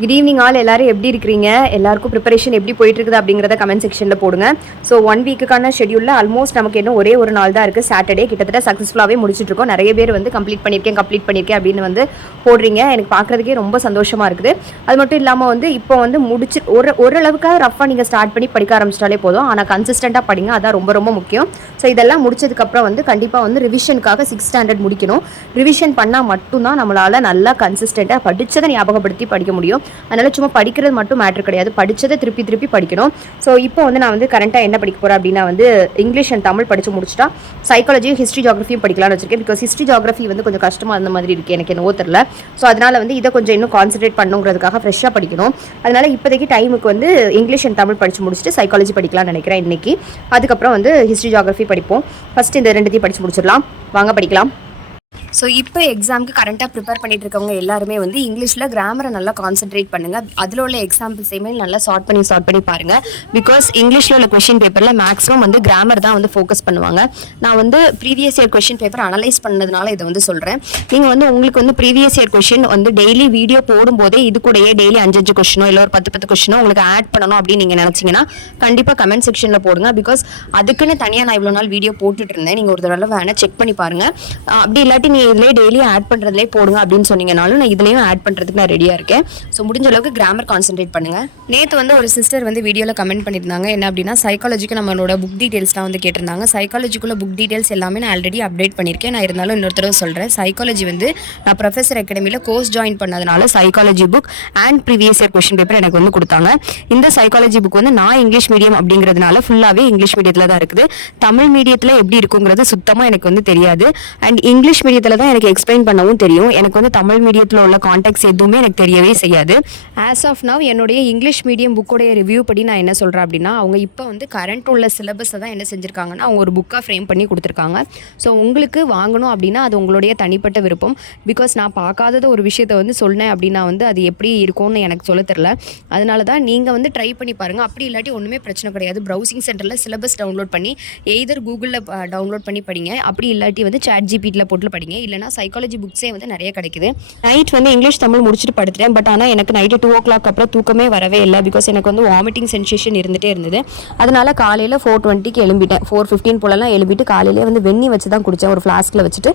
Good evening all. எல்லாரும் எப்படி இருக்கிறீங்க? எல்லாருக்கும் ப்ரிப்பரேஷன் எப்படி போயிட்டு இருக்குது அப்படிங்கிறத கமெண்ட் செக்ஷனில் போடுங்க. ஸோ 1 வீக்குக்கான ஷெடியூலில் ஆல்மோஸ்ட் நமக்கு இன்னும் ஒரே ஒரு நாள் தான் இருக்குது, சாட்டர்டே. கிட்டத்தட்ட சக்ஸஸ்ஃபுல்லாகவே முடிச்சிட்ருக்கோம். நிறைய பேர் வந்து கம்ப்ளீட் பண்ணியிருக்கேன் அப்படின்னு வந்து போடுறீங்க. எனக்கு பார்க்குறதுக்கே ரொம்ப சந்தோஷமாக இருக்குது. அது மட்டும் இல்லாமல் வந்து இப்போ வந்து முடிச்சு ஓரளவுக்காக ரஃபாக நீங்கள் ஸ்டார்ட் பண்ணி படிக்க ஆரம்பிச்சிட்டாலே போதும். ஆனால் கன்சிஸ்டண்ட்டாக படிங்க, அதான் ரொம்ப ரொம்ப முக்கியம். ஸோ இதெல்லாம் முடிச்சதுக்கப்புறம் வந்து கண்டிப்பாக வந்து ரிவிஷனுக்காக 6th ஸ்டாண்டர்ட் முடிக்கணும். ரிவிஷன் பண்ணால் மட்டும்தான் நம்மளால் நல்லா கன்சிஸ்டண்ட்டாக படித்ததை ஞாபகப்படுத்தி படிக்க முடியும். அதனால் சும்மா படிக்கிறது மட்டும் மேட்ரு கிடையாது, படித்ததை திருப்பி திருப்பி படிக்கணும். ஸோ இப்போ வந்து நான் வந்து கரண்ட்டாக என்ன படிக்க போகிறேன் அப்படின்னா வந்து இங்கிலீஷ் அண்ட் தமிழ் படித்து முடிச்சுட்டா சைக்காலஜியும் ஹிஸ்ட்ரி ஜியோகிரஃபியும் படிக்கலாம்னு வச்சிருக்கேன். பிகாஸ் ஹிஸ்ட்ரி ஜியோகிரஃபி வந்து கொஞ்சம் கஷ்டமாக அந்த மாதிரி இருக்குது, எனக்கு என்னவோ தெரியல. ஸோ அதனால் வந்து இதை கொஞ்சம் இன்னும் கான்சன்ட்ரேட் பண்ணுங்கிறதுக்காக ஃப்ரெஷ்ஷாக படிக்கணும். அதனால் இப்போதைக்கு டைமுக்கு வந்து இங்கிலீஷ் அண்ட் தமிழ் படித்து முடிச்சுட்டு சைக்காலஜி படிக்கலாம்னு நினைக்கிறேன் இன்றைக்கி. அதுக்கப்புறம் வந்து ஹிஸ்ட்ரி ஜியோகிரஃபி படிப்போம். ஃபஸ்ட்டு இந்த ரெண்டுத்தையும் படித்து முடிச்சிடலாம், வாங்க படிக்கலாம். ஸோ இப்போ எக்ஸாமுக்கு கரண்ட்டாக ப்ரிப்பேர் பண்ணிட்டு இருக்கவங்க எல்லாருமே வந்து இங்கிலீஷில் கிராமரை நல்லா கான்சென்ட்ரேட் பண்ணுங்கள். அதில் உள்ள எக்ஸாம்பிள்ஸையுமே நல்லா சார்ட் பண்ணி பாருங்கள். பிகாஸ் இங்கிலீஷில் உள்ள கொஷின் பேப்பரில் மேக்ஸிமம் வந்து கிராமர் தான் வந்து ஃபோக்கஸ் பண்ணுவாங்க. நான் வந்து previous year question paper analyse பண்ணதுனால இதை வந்து சொல்கிறேன். நீங்கள் வந்து உங்களுக்கு வந்து ப்ரீவியஸ் இயர் கொஷின் வந்து டெய்லி வீடியோ போடும்போதே இது கூடயே டெய்லி 5 கொஷினோ இல்லை ஒரு 10 கொஷினோ உங்களுக்கு ஆட் பண்ணணும் அப்படின்னு நீங்கள் நினச்சிங்கன்னா கண்டிப்பாக கமெண்ட் செக்ஷனில் போடுங்க. பிகாஸ் அதுக்குன்னு தனியாக நான் இவ்வளோ நாள் வீடியோ போட்டுட்டு இருந்தேன், நீங்கள் ஒரு தடவை வேணால் செக் பண்ணி பாருங்கள். அப்படி இல்லாட்டி நீ இதிலே டெய்லி ஆட் பண்ணுறதுலே போடுங்க அப்படின்னு சொன்னீங்கனாலும் நான் இதுலேயும் ஆட் பண்ணுறதுக்கு நான் ரெடியாக இருக்கேன். ஸோ முடிஞ்ச அளவுக்கு கிராமர் கான்சென்ட்ரேட் பண்ணுங்கள். நேற்று வந்து ஒரு சிஸ்டர் வந்து வீடியோவில் கமெண்ட் பண்ணியிருந்தாங்க, என்ன அப்படின்னா சைக்காலஜிக்கு நம்மளோட புக் டீட்டெயில்ஸ்லாம் வந்து கேட்டிருந்தாங்க. சைக்காலஜிக்குள்ள புக் டீட்டெயில்ஸ் எல்லாமே நான் ஆல்ரெடி அப்டேட் பண்ணியிருக்கேன். நான் இருந்தாலும் இன்னொரு தடவை சொல்கிறேன். சைக்காலஜி வந்து நான் ப்ரொஃபஸர் அகாடமியில் கோர்ஸ் ஜாயின் பண்ணதுனால psychology book and previous year question paper எனக்கு வந்து கொடுத்தாங்க. இந்த சைக்காலஜி புக் வந்து நான் இங்கிலீஷ் மீடியம் அப்படிங்கிறதுனால ஃபுல்லாகவே இங்கிலீஷ் மீடியத்தில் தான் இருக்குது. தமிழ் மீடியத்தில் எப்படி இருக்குங்கிறது சுத்தமாக எனக்கு வந்து தெரியாது. அண்ட் இங்கிலீஷ் மீடியத்தில் தான் எனக்கு எக்ஸ்பிளைன் பண்ணவும் தெரியும். எனக்கு வந்து தமிழ் மீடியத்தில் உள்ள கான்டெக்ட்ஸ் எதுவுமே எனக்கு தெரியவே செய்யாது. ஆஸ் ஆஃப் நவ் என்னுடைய இங்கிலீஷ் மீடியம் புக்கோடைய ரிவ்யூ படி நான் என்ன சொல்கிறேன் அப்படின்னா, அவங்க இப்போ வந்து கரண்ட் உள்ள சிலபஸை தான் என்ன செஞ்சுருக்காங்கன்னா அவங்க ஒரு புக்காக ஃப்ரேம் பண்ணி கொடுத்துருக்காங்க. ஸோ உங்களுக்கு வாங்கணும் அப்படின்னா அது உங்களுடைய தனிப்பட்ட விருப்பம். பிகாஸ் நான் பார்க்காதத ஒரு விஷயத்தை வந்து சொன்னேன் அப்படின்னா வந்து அது எப்படி இருக்கும்னு எனக்கு சொல்ல தெரில. அதனால தான் நீங்கள் வந்து ட்ரை பண்ணி பாருங்கள். அப்படி இல்லாட்டி ஒன்றுமே பிரச்சனை கிடையாது. ப்ரௌசிங் சென்டரில் சிலபஸ் டவுன்லோட் பண்ணி எய்தர் கூகுளில் டவுன்லோட் பண்ணி படிங்க, அப்படி இல்லாட்டி வந்து ChatGPTல போட்டு படிங்க. இல்லைனா சைக்காலஜி புக்ஸே வந்து நிறைய கிடைக்குது. நைட் வந்து இங்கிலீஷ் தமிழ் முடிச்சுட்டு படுத்துட்டேன். பட் ஆனால் எனக்கு நைட்டு 2 o'clock அப்புறம் தூக்கமே வரவே இல்லை. பிகாஸ் எனக்கு வந்து வாமிட்டிங் சென்சேஷன் இருந்துகிட்டே இருந்தது. அதனால காலையில் 4:20க்கு எழும்பிட்டேன். 4:15 போலலாம் எழுப்பிட்டு காலையிலே வந்து வெந்நி வச்சு தான் குடித்தேன். ஒரு ஃப்ளாஸ்கில் வச்சுட்டு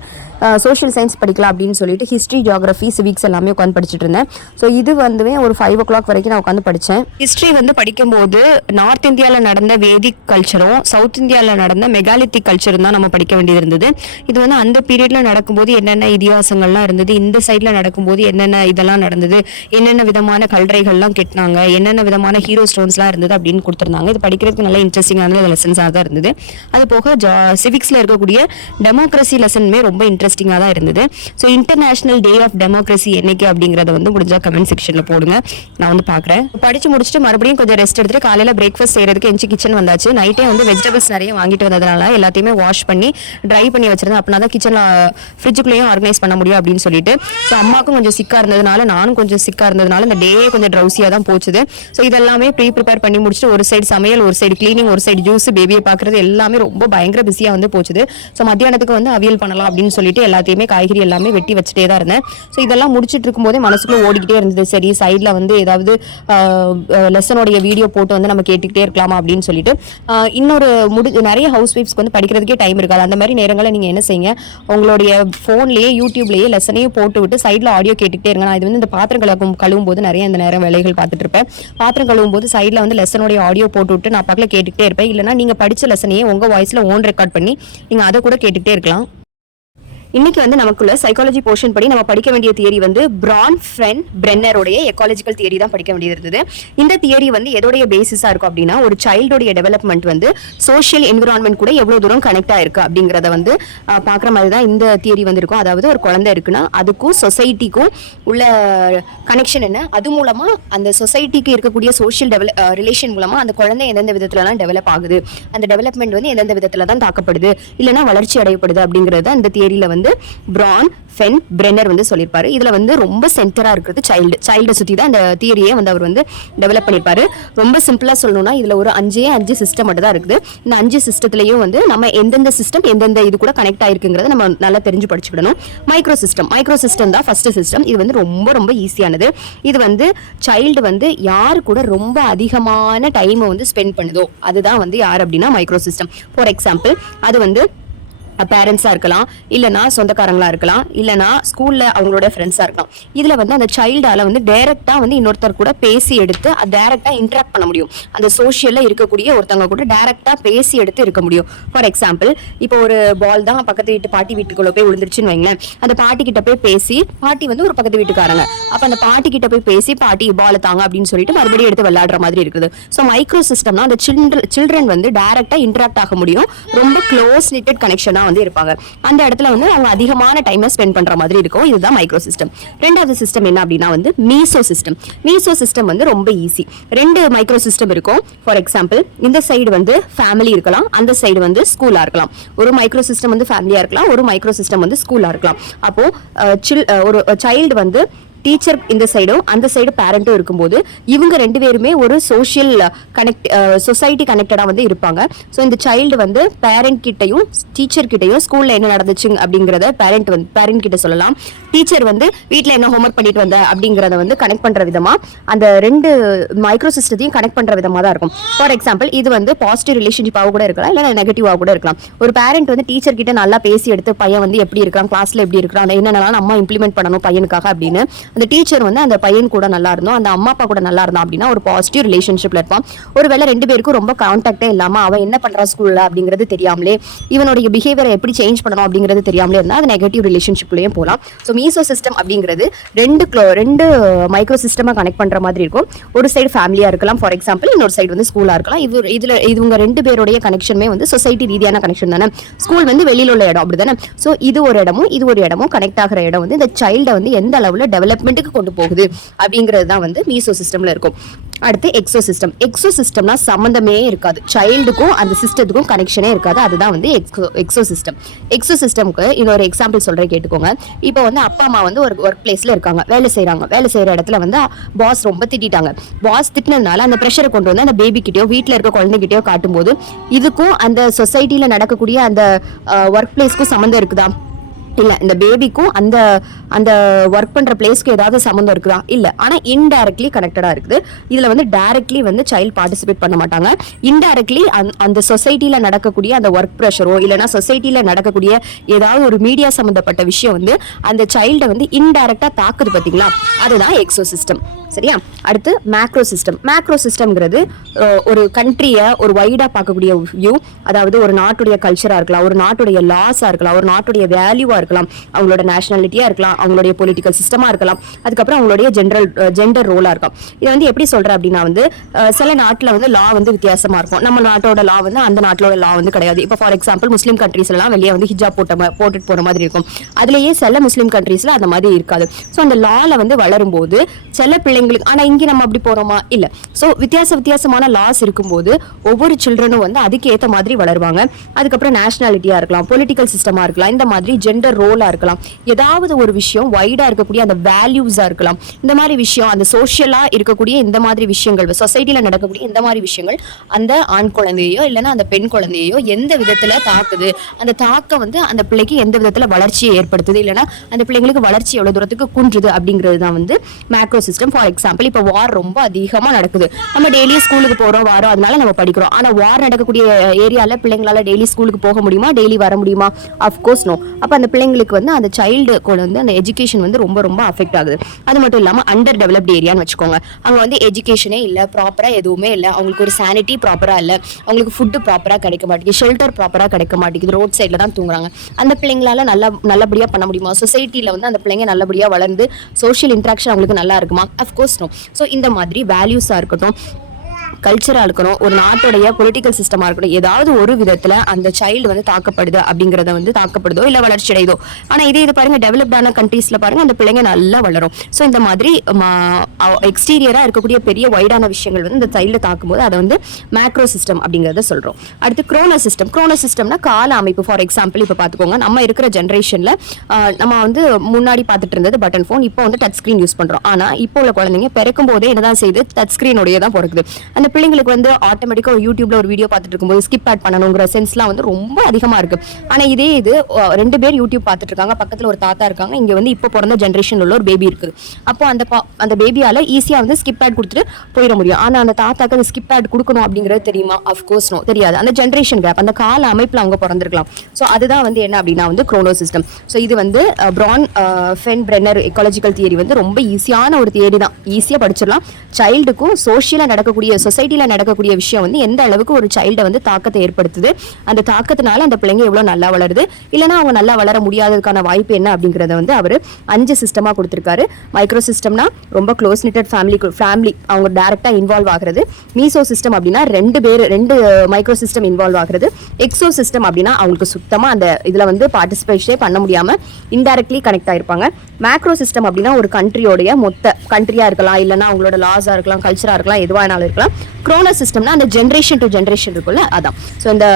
சோஷியல் சயின்ஸ் படிக்கலாம் அப்படின்னு சொல்லிட்டு ஹிஸ்ட்ரி ஜியோகிரஃபி சிவிக்ஸ் எல்லாமே உட்காந்து படிச்சுட்டு இருந்தேன். ஸோ இது வந்து ஒரு 5 o'clock வரைக்கும் நான் உட்காந்து படித்தேன். ஹிஸ்ட்ரி வந்து படிக்கும்போது நார்த் இந்தியாவில் நடந்த வேதிக் கல்ச்சரும் சவுத் இந்தியாவில் நடந்த மெகாலித்திக் கல்ச்சரும் தான் நம்ம படிக்க வேண்டியது இருந்தது. இது வந்து அந்த பீரியடில் நடக்கும்போது என்னென்ன இதிகாசங்கள்லாம் இருந்தது, இந்த சைடில் நடக்கும்போது என்னென்ன இதெல்லாம் நடந்தது, என்னென்ன விதமான கல்றைகள்லாம் கெட்டினாங்க, என்னென்ன விதமான ஹீரோ ஸ்டோன்ஸ்லாம் இருந்தது அப்படின்னு கொடுத்துருந்தாங்க. இது படிக்கிறதுக்கு நல்ல இன்ட்ரெஸ்டிங்கான லெசன்ஸாக தான் இருந்தது. அது போக சிவிக்ஸில் இருக்கக்கூடிய டெமோக்ரஸி லெசனுமே ரொம்ப இன்ட்ரெஸ்டிங்காக தான் இருந்தது. So international day of democracy என்னைக்கு அப்படிங்கிறத வந்து முடிஞ்சா கமெண்ட் செக்ஷனில் போடுங்க, நான் வந்து பார்க்குறேன். படித்து முடிச்சுட்டு மறுபடியும் கொஞ்சம் ரெஸ்ட் எடுத்துட்டு காலையில் பிரேக்ஃபாஸ்ட் செய்கிறதுக்கு எஞ்சி கிச்சன் வந்தாச்சு. நைட்டே வந்து வெஜிடபிள்ஸ் நிறைய வாங்கிட்டு வந்ததுனால எல்லாத்தையுமே வாஷ் பண்ணி ட்ரை பண்ணி வச்சிருந்தேன். அப்படின்னா தான் கிச்சனில் ஃப்ரிட்ஜுக்குள்ளேயும் ஆர்கனைஸ் பண்ண முடியும் அப்படின்னு சொல்லிட்டு. ஸோ அம்மாவுக்கும் கொஞ்சம் சிக்காக இருந்ததுனால நானும் கொஞ்சம் சிக்காக இருந்ததுனால இந்த டே கொஞ்சம் ட்ரௌசியாக தான் போச்சுது. ஸோ இதெல்லாமே ப்ரிப்பேர் பண்ணி முடிச்சுட்டு ஒரு சைடு சமையல், ஒரு சைடு கிளீனிங், ஒரு சைடு ஜூஸ், பேபியை பார்க்குறது எல்லாமே ரொம்ப பயங்கர பிஸியாக வந்து போச்சுது. ஸோ மத்தியானத்துக்கு வந்து அவியல் பண்ணலாம் அப்படின்னு சொல்லிட்டு எல்லாத்தையுமே காய்கறி எல்லாமே வெட்டி வச்சுட்டே தான் இருந்தேன். ஸோ இதெல்லாம் முடிச்சுட்டு இருக்கும்போதே மனசுக்குள்ளே ஓடிக்கிட்டே இருந்தது, சரி சைடில் வந்து ஏதாவது லெசனோடைய வீடியோ போட்டு வந்து நம்ம கேட்டுக்கிட்டே இருக்கலாமா அப்படின்னு சொல்லிட்டு. இன்னொரு நிறைய ஹவுஸ் ஒய்ஃப்ஸ்க்கு வந்து படிக்கிறதுக்கே டைம் இருக்காது. அந்த மாதிரி நேரங்களில் நீங்கள் என்ன செய்யுங்க, உங்களுடைய ஃபோன்லேயே யூடியூப்லேயே லெசனையும் போட்டு விட்டு சைடில் ஆடியோ கேட்டுக்கிட்டே இருங்க. நான் இது வந்து இந்த பாத்திரம் கழுவும் போது நிறைய இந்த நேரம் வேலைகள் பார்த்துட்டு இருப்பேன். பாத்திரம் கழுவும் போது சைடில் வந்து லெசனோடைய ஆடியோ போட்டு விட்டு நான் பக்கத்தில் கேட்டுக்கிட்டே இருப்பேன். இல்லைனா நீங்கள் படித்த லெசனையே உங்கள் வாய்ஸில் ஓன் ரெக்கார்ட் பண்ணி நீங்கள் அதை கூட கேட்டுக்கிட்டே இருக்கலாம். இன்னைக்கு வந்து நமக்குள்ள சைக்காலஜி போர்ஷன் படி நம்ம படிக்க வேண்டிய தியரி வந்து பிரென்னருடைய எக்காலஜிக்கல் தியரி தான் படிக்க வேண்டியது இருந்தது. இந்த தியரி வந்து எதோடைய பேசிஸா இருக்கும் அப்படின்னா, ஒரு சைல்டோடைய டெவலப்மெண்ட் வந்து சோஷியல் என்விரான்மெண்ட் கூட எவ்வளவு தூரம் கனெக்ட் ஆயிருக்கு அப்படிங்கிறத வந்து பார்க்குற மாதிரி தான் இந்த தியரி வந்து இருக்கும். அதாவது ஒரு குழந்தை இருக்குன்னா அதுக்கும் சொசைட்டிக்கும் உள்ள கனெக்ஷன் என்ன, அது மூலமா அந்த சொசைட்டிக்கு இருக்கக்கூடிய சோஷியல் ரிலேஷன் மூலமா அந்த குழந்தை எந்தெந்த விதத்துலலாம் டெவலப் ஆகுது, அந்த டெவலப்மெண்ட் வந்து எந்தெந்த விதத்துல தான் தாக்கப்படுது இல்லைன்னா வளர்ச்சி அடையப்படுது அப்படிங்கிறது இந்த தியரியில வந்து வந்து பிரான் ஃபென் பிரென்னர் வந்து சொல்லியிருப்பாரு. இதுல வந்து ரொம்ப சென்டரா இருக்கிறது சைல்டை சுத்தி தான் அந்த தியரியே வந்து அவர் வந்து டெவலப் பண்ணியிருப்பாரு. ரொம்ப சிம்பிளா சொல்லணும்னா இதுல ஒரு 5 சிஸ்டம் மட்டும் தான் இருக்குது. இந்த 5 சிஸ்டத்திலையும் வந்து நம்ம எந்தெந்த சிஸ்டம் எந்தெந்த இது கூட கனெக்ட் ஆயிருக்குங்கிறத நம்ம நல்லா தெரிஞ்சு படிச்சுக்கிடணும். மைக்ரோ சிஸ்டம் தான் ஃபர்ஸ்ட் சிஸ்டம். இது வந்து ரொம்ப ரொம்ப ஈஸியானது. இது வந்து சைல்டு வந்து யாரு கூட ரொம்ப அதிகமான டைமை வந்து ஸ்பெண்ட் பண்ணுதோ அதுதான் வந்து யார் அப்படின்னா மைக்ரோ சிஸ்டம். ஃபார் எக்ஸாம்பிள் அது வந்து பேரண்ட்ஸாக இருக்கலாம், இல்லைனா சொந்தக்காரங்களா இருக்கலாம், இல்லைனா ஸ்கூலில் அவங்களோட ஃப்ரெண்ட்ஸாக இருக்கலாம். இதில் வந்து அந்த சைல்டால் வந்து டைரெக்டாக வந்து இன்னொருத்தர் கூட பேசி எடுத்து டைரெக்டாக இன்ட்ராக்ட் பண்ண முடியும். அந்த சோஷியலில் இருக்கக்கூடிய ஒருத்தவங்க கூட டைரெக்டாக பேசி எடுத்து இருக்க முடியும். ஃபார் எக்ஸாம்பிள் இப்போ ஒரு பால் தான் பக்கத்து வீட்டு பாட்டி வீட்டுக்குள்ளே போய் விழுந்துருச்சுன்னு வைங்களேன். அந்த பாட்டி கிட்ட போய் பேசி, பாட்டி வந்து ஒரு பக்கத்து வீட்டுக்காரங்க, அப்போ அந்த பாட்டி கிட்ட போய் பேசி பாட்டி பால் தாங்க அப்படின்னு சொல்லிட்டு மறுபடியும் எடுத்து விளையாடுற மாதிரி இருக்குது. ஸோ மைக்ரோ சிஸ்டம்னா அந்த சில்ட்ரன் வந்து டைரெக்டாக இன்ட்ராக்ட் ஆக முடியும். ரொம்ப க்ளோஸ் நிட்டட் கனெக்ஷனாக வந்து இருப்பாங்க. அந்த இடத்துல வந்து அவங்க அதிகமான டைமை ஸ்பெண்ட் பண்ற மாதிரி இருக்கும். இதுதான் மைக்ரோ சிஸ்டம். ரெண்டாவது சிஸ்டம் என்ன அப்படின்னா வந்து மீசோ சிஸ்டம் வந்து ரொம்ப ஈஸி. 2 மைக்ரோ சிஸ்டம் இருக்கும். ஃபார் எக்ஸாம்பிள் இந்த சைடு வந்து ஃபேமிலி இருக்கலாம், அந்த சைடு வந்து ஸ்கூலா இருக்கலாம். ஒரு மைக்ரோ சிஸ்டம் வந்து ஃபேமிலியா இருக்கலாம், ஒரு மைக்ரோ சிஸ்டம் வந்து ஸ்கூலா இருக்கலாம். அப்போ ஒரு சைல்டு வந்து டீச்சர் இந்த சைடும் அந்த சைடு பேரண்ட்டும் இருக்கும்போது இவங்க 2 பேருமே ஒரு சோஷியல் சொசைட்டி கனெக்டடா வந்து இருப்பாங்க. ஸோ இந்த சைல்டு வந்து பேரண்ட் கிட்டையும் டீச்சர் கிட்டையும் ஸ்கூல்ல என்ன நடந்துச்சு அப்படிங்கிறத பேரண்ட் கிட்ட சொல்லலாம். டீச்சர் வந்து வீட்டில் என்ன ஹோம்ஒர்க் பண்ணிட்டு வந்த அப்படிங்கிறத வந்து கனெக்ட் பண்ற விதமா அந்த 2 மைக்ரோ சிஸ்டத்தையும் கனெக்ட் பண்ற விதமா தான் இருக்கும். ஃபார் எக்ஸாம்பிள் இது வந்து பாசிட்டிவ் ரிலேஷன்ஷிப்பாக கூட இருக்கலாம், இல்லை நெகட்டிவாக கூட இருக்கலாம். ஒரு பேரண்ட் வந்து டீச்சர் கிட்ட நல்லா பேசி எடுத்து பையன் வந்து எப்படி இருக்கான், கிளாஸ்ல எப்படி இருக்கான், அதை என்னென்னலாம் நம்ம இம்ப்ளிமெண்ட் பண்ணணும் பையனுக்காக அப்படின்னு அந்த டீச்சர் வந்து அந்த பையன் கூட நல்லா இருந்தோம், அந்த அம்மா அப்பா கூட நல்லா இருந்தோம் அப்படின்னா ஒரு பாசிட்டிவ் ரிலேஷன்ஷிப்ல இருப்பான். ஒருவேளை 2 பேருக்கும் ரொம்ப கான்டாக்டே இல்லாம அவன் என்ன பண்றான் ஸ்கூல்ல அப்படிங்கிறது தெரியாமலே, இவனுடைய பிஹேவியரை எப்படி சேஞ்ச் பண்ணணும் அப்படிங்கிறது தெரியாமலே இருந்தா அது நெகட்டிவ் ரிலேஷன்ஷிப்லயும் போகலாம். ஸோ மீசோ சிஸ்டம் அப்படிங்கிறது 2 மைக்ரோ சிஸ்டமா கனெக்ட் பண்ற மாதிரி இருக்கும். ஒரு சைடு ஃபேமிலியா இருக்கலாம், ஃபார் எக்ஸாம்பிள் இன்னொரு சைடு வந்து ஸ்கூலா இருக்கலாம். இவங்க 2 பேருடைய கனெக்ஷனுமே வந்து சொசைட்டி ரீதியான கனெக்ஷன் தானே. ஸ்கூல் வந்து வெளியில உள்ள இடம் அப்படிதானே. ஸோ இது ஒரு இடமும் கனெக்ட் ஆகிற இடம் வந்து இந்த சைல்டை வந்து எந்த அளவுல டெவலப்மெண்ட்டுக்கு கொண்டு போகுது அப்படிங்கிறது தான் வந்து மீசோ சிஸ்டம்ல இருக்கும். அடுத்து எக்ஸோ சிஸ்டம்னா சம்பந்தமே இருக்காது, சைல்டுக்கும் அந்த சிஸ்டத்துக்கும் கனெக்ஷனே இருக்காது. அதுதான் வந்து எக்ஸோ சிஸ்டம்க்கு இன்னொரு எக்ஸாம்பிள் சொல்றேன் கேட்டுக்கோங்க. இப்போ வந்து அப்பா அம்மா வந்து ஒரு ஒர்க் பிளேஸ்ல இருக்காங்க, வேலை செய்யற இடத்துல வந்து பாஸ் ரொம்ப திட்டாங்க. பாஸ் திட்டினதுனால அந்த ப்ரெஷரை கொண்டு வந்து அந்த பேபி கிட்டயோ வீட்டில் இருக்க குழந்தைகிட்டயோ காட்டும்போது இதுக்கும் அந்த சொசைட்டில நடக்கக்கூடிய அந்த ஒர்க் பிளேஸ்க்கும் சம்மந்தம் இருக்குதா? இல்ல. இந்த பேபிக்கும் அந்த அந்த ஒர்க் பண்ற பிளேஸ்க்கு ஏதாவது சம்மந்தம் இருக்குதா? இல்ல. ஆனா இன்டைரக்ட்லி கனெக்டடா இருக்குது. இதுல வந்து டைரக்ட்லி வந்து சைல்ட் பார்ட்டிசிபேட் பண்ண மாட்டாங்க. இன்டைரக்ட்லி அந்த சொசைட்டில நடக்கக்கூடிய அந்த ஒர்க் ப்ரெஷரோ இல்லைன்னா சொசைட்டில நடக்கக்கூடிய ஏதாவது ஒரு மீடியா சம்பந்தப்பட்ட விஷயம் வந்து அந்த சைல்டை வந்து இன்டைரக்டா தாக்குது பாத்தீங்களா, அதுதான் எக்ஸோ சிஸ்டம். சரியா? அடுத்து மேக்ரோ சிஸ்டம்ங்கிறது ஒரு கண்ட்ரியை ஒரு வைடா பார்க்கக்கூடிய வியூ. அதாவது ஒரு நாட்டுடைய கல்ச்சரா இருக்கலாம், ஒரு நாட்டுடைய லாஸா இருக்கலாம், ஒரு நாட்டுடைய வேல்யூவா இருக்கலாம், அவங்களோட நேஷனாலிட்டியா இருக்கலாம், அவங்களுடைய பொலிட்டிக்கல் சிஸ்டமா இருக்கலாம், அதுக்கப்புறம் அவங்களுடைய ஜெண்டர் ரோலா இருக்கும். இதை வந்து எப்படி சொல்றேன் அப்படின்னா வந்து சில நாட்டில் வந்து லா வந்து வித்தியாசமா இருக்கும். நம்ம நாட்டோட லா வந்து அந்த நாட்டோட லா வந்து கிடையாது. இப்போ ஃபார் எக்ஸாம்பிள் முஸ்லீம் கண்ட்ரீஸ் எல்லாம் வெளியே வந்து ஹிஜாப் போட்டுட்டு போற மாதிரி இருக்கும். அதுலயே சில முஸ்லீம் கண்ட்ரீஸ்ல அந்த மாதிரி இருக்காது. ஸோ அந்த லால வந்து வளரும் போது சில பிள்ளைங்களுக்கு, ஆனா இங்க நம்ம அப்படி போறோமா? இல்ல. ஸோ வித்தியாசமான லாஸ் இருக்கும்போது ஒவ்வொரு சில்ட்ரனும் வந்து அதுக்கு ஏற்ற மாதிரி வளருவாங்க. அதுக்கப்புறம் நேஷனாலிட்டியா இருக்கலாம், பொலிட்டிக்கல் சிஸ்டமா இருக்கலாம், இந்த மாதிரி ஜெண்டர் ரோலா இருக்கலாம், ஏதாவது ஒரு விஷயம் வைடா இருக்கக்கூடிய அந்த வேல்யூஸா இருக்கலாம், இந்த மாதிரி விஷயம் அந்த சோஷியலா இருக்கக்கூடிய இந்த மாதிரி விஷயங்கள், சொசைட்டில நடக்கக்கூடிய இந்த மாதிரி விஷயங்கள் அந்த ஆண் குழந்தையோ இல்லைன்னா அந்த பெண் குழந்தையோ எந்த விதத்துல தாக்குது, அந்த தாக்கம் வந்து அந்த பிள்ளைக்கு எந்த விதத்துல வளர்ச்சியை ஏற்படுத்துது, இல்லைன்னா அந்த பிள்ளைங்களுக்கு வளர்ச்சி எவ்வளவு தூரத்துக்கு குன்றுது அப்படிங்கிறது தான் வந்து மேக்ரோ சிஸ்டம். ஃபார் எக்ஸாம்பிள் இப்போ வார் ரொம்ப அதிகமா நடக்குது, நம்ம டெய்லி ஸ்கூலுக்கு போறோம் வாரம், அதனால நம்ம படிக்கிறோம். ஆனா வார் நடக்கக்கூடிய ஏரியால பிள்ளைங்களால டெய்லி ஸ்கூலுக்கு போக முடியுமா, டெய்லி வர முடியுமா? Of course no. அப்ப அந்த பிள்ளைங்களுக்கு வந்து அந்த சைல்டு வந்து அந்த எஜுகேஷன் வந்து ரொம்ப ரொம்ப அஃபெக்ட் ஆகுது. அது மட்டும் இல்லாம அண்டர் டெவலப்டு ஏரியான்னு வச்சுக்கோங்க, அங்க வந்து எஜுகேஷனே இல்ல, ப்ராப்பரா எதுவுமே இல்லை, அவங்களுக்கு ஒரு சானிட்டி ப்ராப்பரா இல்லை, அவங்களுக்கு ஃபுட்டு ப்ராப்பரா கிடைக்க மாட்டேங்குது, ஷெல்டர் ப்ராப்பரா கிடைக்க மாட்டேங்குது, ரோட் சைட்ல தான் தூங்குறாங்க. அந்த பிள்ளைங்களால நல்லபடியா பண்ண முடியுமா? சொசைட்டில வந்து அந்த பிள்ளைங்க நல்லபடியா வளர்ந்து சோஷியல் இன்ட்ராக்ஷன் அவங்களுக்கு நல்லா இருக்குமா? Of course no. ஸோ இந்த மாதிரி வேல்யூஸா இருக்கட்டும், கல்ச்சராக இருக்கணும், ஒரு நாட்டுடைய பொலிட்டிக்கல் சிஸ்டமாக இருக்கணும், ஏதாவது ஒரு விதத்தில் அந்த சைல்டு வந்து தாக்கப்படுது அப்படிங்கிறத வந்து தாக்கப்படுதோ இல்லை வளர்ச்சி அடையுதோ. ஆனால் இது பாருங்க டெவலப்டான கண்ட்ரீஸில் பாருங்க அந்த பிள்ளைங்க நல்லா வளரும். ஸோ இந்த மாதிரி எக்ஸ்டீரியராக இருக்கக்கூடிய பெரிய வைடான விஷயங்கள் வந்து இந்த சைல்டு தாக்கும்போது அதை வந்து மேக்ரோ சிஸ்டம் அப்படிங்கிறத சொல்கிறோம். அடுத்து குரோனஸ் சிஸ்டம். குரோனஸ் சிஸ்டம்னா கால அமைப்பு. ஃபார் எக்ஸாம்பிள் இப்போ பார்த்துக்கோங்க, நம்ம இருக்கிற ஜென்ரேஷனில் நம்ம வந்து முன்னாடி பார்த்துட்டு இருந்தது பட்டன் ஃபோன், இப்போ வந்து டச் ஸ்க்ரீன் யூஸ் பண்ணுறோம். ஆனால் இப்போ உள்ள குழந்தைங்க பிறக்கும் போதே என்னதான் செய்யுது, டச் ஸ்க்ரீனோடய தான் பிறக்குது. அந்த பிள்ளைங்களுக்கு வந்து ஆட்டோமேட்டிக்காக ஒரு யூடியூப்ல ஒரு வீடியோ பார்த்துட்டு இருக்கும்போது ஸ்கிப் ஆட் பண்ணணுங்கிற சென்ஸ்லாம் வந்து ரொம்ப அதிகமாக இருக்கு. ஆனால் இது 2 பேர் யூடியூப் பார்த்துட்டு இருக்காங்க, பக்கத்தில் ஒரு தாத்தா இருக்காங்க, இங்கே வந்து இப்போ பிறந்த ஜென்ரேஷன் உள்ள ஒரு பேபி இருக்குது. அப்போ அந்த பேபியால ஈஸியாக வந்து ஸ்கிப் ஆட் கொடுத்துட்டு போயிட முடியும். ஆனால் அந்த தாத்தாக்கு அந்த ஸ்கிப் ஆட் கொடுக்கணும் அப்படிங்கிறது தெரியுமா? அஃப்கோர்ஸ் நோ, தெரியாது. அந்த ஜென்ரேஷன் கேப், அந்த கால அமைப்பில் அவங்க பிறந்திருக்கலாம். ஸோ அதுதான் வந்து என்ன அப்படின்னா வந்து குரோனோ சிஸ்டம். ஸோ இது வந்து பிரான் ஃபென் பிரென்னர் எக்காலஜிக்கல் தியரி வந்து ரொம்ப ஈஸியான ஒரு தியரி தான், ஈஸியாக படிச்சிடலாம். சைல்டுக்கும் சோஷியலாக நடக்கக்கூடிய சொசைட்டியில் நடக்கக்கூடிய விஷயம் வந்து எந்த அளவுக்கு ஒரு சைல்டை வந்து தாக்கத்தை ஏற்படுத்துது, அந்த தாக்கத்தினால அந்த பிள்ளைங்க எவ்வளோ நல்லா வளருது, இல்லைனா அவங்க நல்லா வளர முடியாததுக்கான வாய்ப்பு என்ன அப்படிங்கிறத வந்து அவர் 5 சிஸ்டமாக கொடுத்துருக்காரு. மைக்ரோ சிஸ்டம்னா ரொம்ப க்ளோஸ் நிட்டட் ஃபேமிலி அவங்க டைரக்டாக இன்வால்வ் ஆகிறது. மீசோ சிஸ்டம் அப்படின்னா 2 மைக்ரோ சிஸ்டம் இன்வால்வ் ஆகிறது. எக்ஸோ சிஸ்டம் அப்படின்னா அவங்களுக்கு சுத்தமாக அந்த இதில் வந்து பார்ட்டிசிபேஷனே பண்ண முடியாமல் இன்டைரக்ட்லி கனெக்ட் ஆகிருப்பாங்க. மேக்ரோ சிஸ்டம் அப்படின்னா ஒரு கண்ட்ரியோடைய மொத்த கண்ட்ரியாக இருக்கலாம், இல்லைனா அவங்களோட லாஸாக இருக்கலாம், கல்ச்சராக இருக்கலாம், எதுவானாலும் இருக்கலாம். குரோனஸ் சிஸ்டம்னா அந்த ஜென்ரேஷன் டு ஜென்ரேஷன் இருக்குல்ல, அதான். ஸோ இந்த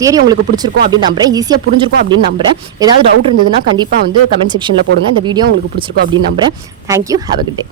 தியரி உங்களுக்கு பிடிச்சிருக்கும் அப்படின்னு நம்புறேன், ஈஸியாக புரிஞ்சிருக்கும் அப்படின்னு நம்புறேன். ஏதாவது டவுட் இருந்ததுன்னா கண்டிப்பாக வந்து கமெண்ட் செக்ஷனில் போடுங்க. இந்த வீடியோ உங்களுக்கு பிடிச்சிருக்கும் அப்படின்னு நம்புறேன். Thank you, have a good day.